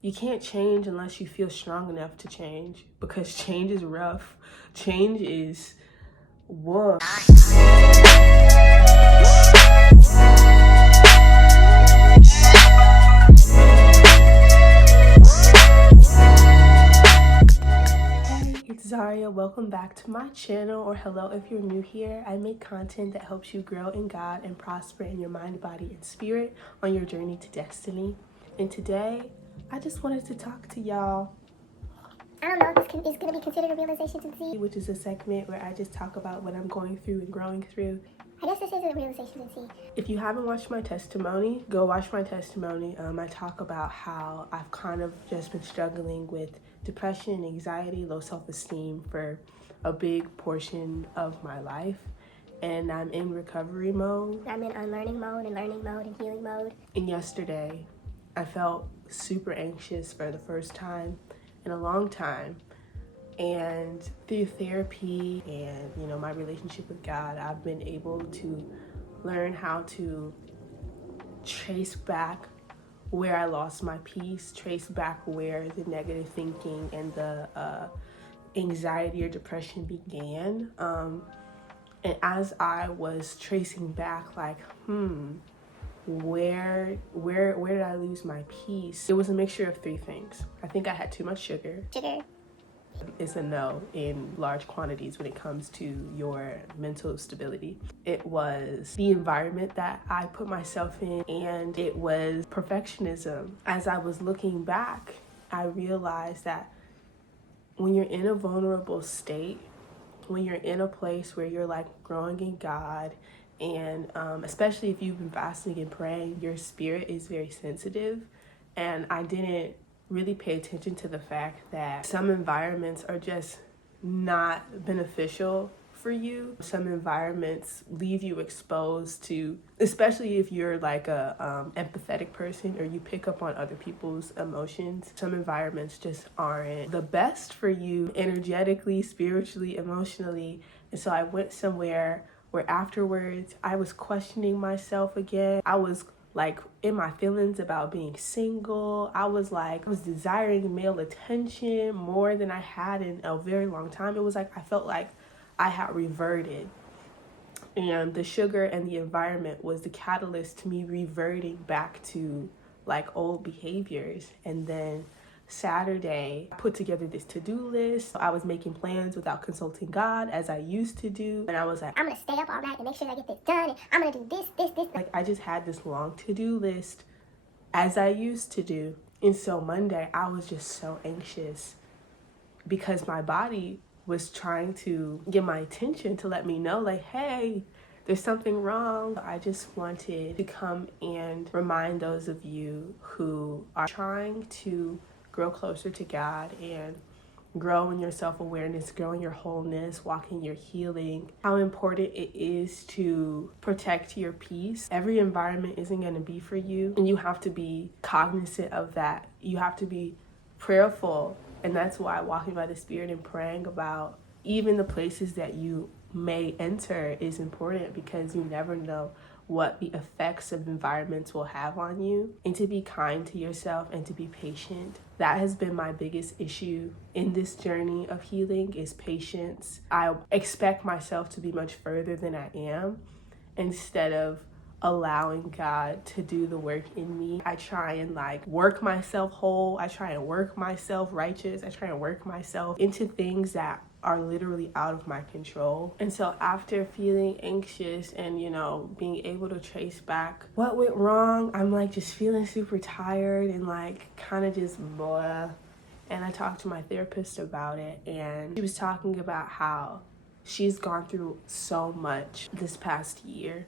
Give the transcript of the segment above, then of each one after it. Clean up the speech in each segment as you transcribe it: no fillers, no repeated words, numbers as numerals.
You can't change unless you feel strong enough to change, because change is rough. Change is whoa. It's Zariya. Welcome back to my channel, or hello if you're new here. I make content that helps you grow in God and prosper in your mind, body, and spirit on your journey to destiny. And today, I just wanted to talk to y'all. I don't know if this is going to be considered a realization to see, which is a segment where I just talk about what I'm going through and growing through. I guess this is a realization to see. If you haven't watched my testimony, go watch my testimony. I talk about how I've kind of just been struggling with depression, anxiety, low self-esteem for a big portion of my life. And I'm in recovery mode. I'm in unlearning mode and learning mode and healing mode. And yesterday, I felt super anxious for the first time in a long time. And through therapy and, my relationship with God, I've been able to learn how to trace back where I lost my peace, trace back where the negative thinking and the anxiety or depression began. And as I was tracing back, like, where did I lose my peace? It was a mixture of three things. I think I had too much sugar. It's a no in large quantities when it comes to your mental stability. It was the environment that I put myself in, and it was perfectionism. As I was looking back, I realized that when you're in a vulnerable state, when you're in a place where you're like growing in God, and especially if you've been fasting and praying, your spirit is very sensitive. And I didn't really pay attention to the fact that some environments are just not beneficial for you. Some environments leave you exposed to, especially if you're like a empathetic person or you pick up on other people's emotions. Some environments just aren't the best for you energetically, spiritually, emotionally. And so I went somewhere where afterwards I was questioning myself again. I was like in my feelings about being single. I was desiring male attention more than I had in a very long time. It was like I felt like I had reverted, and the sugar and the environment was the catalyst to me reverting back to like old behaviors. And then Saturday, I put together this to-do list. I was making plans without consulting God as I used to do. And I was like, I'm going to stay up all night to make sure I get this done. And I'm going to do this. Like, I just had this long to-do list as I used to do. And so Monday, I was just so anxious because my body was trying to get my attention to let me know, like, hey, there's something wrong. I just wanted to come and remind those of you who are trying to grow closer to God and grow in your self-awareness, grow in your wholeness, walk in your healing, how important it is to protect your peace. Every environment isn't going to be for you, and you have to be cognizant of that. You have to be prayerful, and that's why walking by the Spirit and praying about even the places that you may enter is important, because you never know what the effects of environments will have on you. And to be kind to yourself and to be patient. That has been my biggest issue in this journey of healing, is patience. I expect myself to be much further than I am, instead of allowing God to do the work in me. I try and like work myself whole. I try and work myself righteous. I try and work myself into things that are literally out of my control. And so after feeling anxious and, being able to trace back what went wrong, I'm like just feeling super tired and like kind of just blah. And I talked to my therapist about it, and she was talking about how she's gone through so much this past year,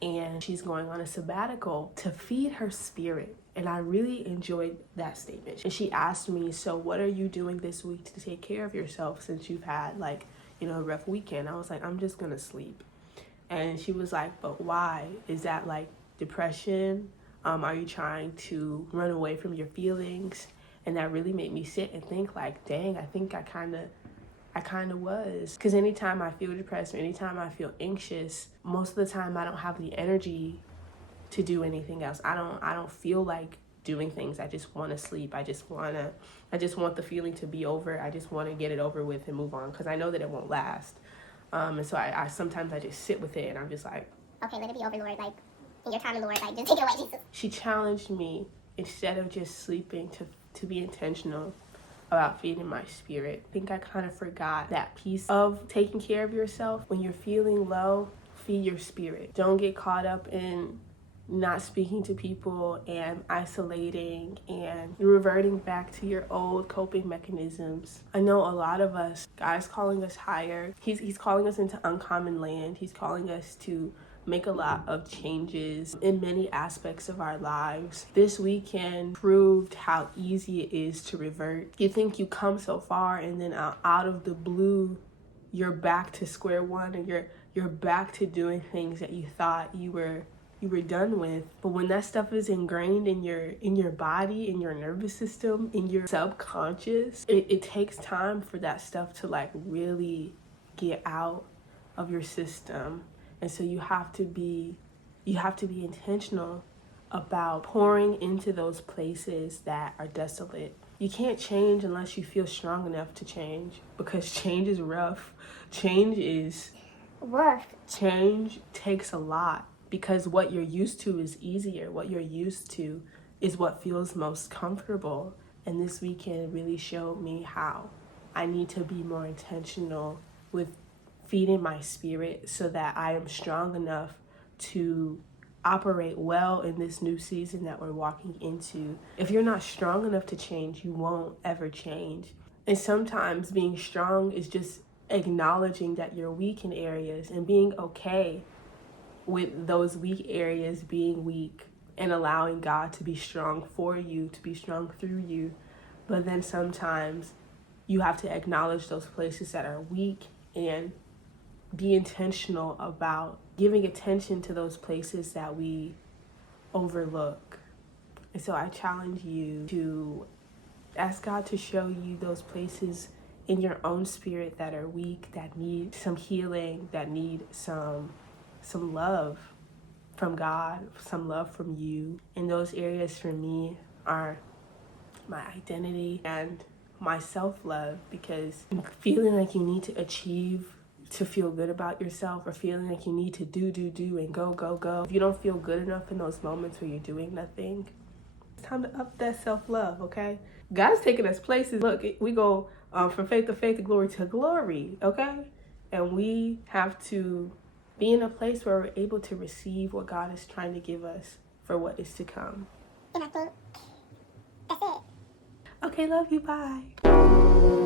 and she's going on a sabbatical to feed her spirit. And I really enjoyed that statement. And she asked me, so what are you doing this week to take care of yourself since you've had a rough weekend? I was like, I'm just gonna sleep. And she was like, but why? Is that like depression? Are you trying to run away from your feelings? And that really made me sit and think like, dang, I think I kind of was. Because anytime I feel depressed or anytime I feel anxious, most of the time I don't have the energy to do anything else. I don't feel like doing things. I just want to sleep. I just want the feeling to be over. I just want to get it over with and move on, because I know that it won't last. And so I sometimes I just sit with it, and I'm just like, okay, let it be over, Lord. Like, in your time, Lord, like, just take it away, Jesus. She challenged me, instead of just sleeping, to be intentional about feeding my spirit. I think I kind of forgot that piece of taking care of yourself. When you're feeling low, feed your spirit. Don't get caught up in not speaking to people and isolating and reverting back to your old coping mechanisms. I know a lot of us, God's calling us higher. He's calling us into uncommon land. He's calling us to make a lot of changes in many aspects of our lives. This weekend proved how easy it is to revert. You think you come so far, and then out of the blue, you're back to square one, and you're back to doing things that you thought you were done with. But when that stuff is ingrained in your body, in your nervous system, in your subconscious, it takes time for that stuff to like really get out of your system. And so you have to be intentional about pouring into those places that are desolate. You can't change unless you feel strong enough to change, because change is rough. Change takes a lot, because what you're used to is easier. What you're used to is what feels most comfortable. And this weekend really showed me how I need to be more intentional with feeding my spirit, so that I am strong enough to operate well in this new season that we're walking into. If you're not strong enough to change, you won't ever change. And sometimes being strong is just acknowledging that you're weak in areas and being okay with those weak areas being weak, and allowing God to be strong for you, to be strong through you. But then sometimes you have to acknowledge those places that are weak and be intentional about giving attention to those places that we overlook. And so I challenge you to ask God to show you those places in your own spirit that are weak, that need some healing, that need some love from God, some love from you. And those areas for me are my identity and my self-love, because feeling like you need to achieve to feel good about yourself, or feeling like you need to do and go. If you don't feel good enough in those moments where you're doing nothing, it's time to up that self-love, okay? God's taking us places. Look, we go from faith to faith, to glory, okay? And we have to be in a place where we're able to receive what God is trying to give us for what is to come. And I think that's it. Okay, love you, bye.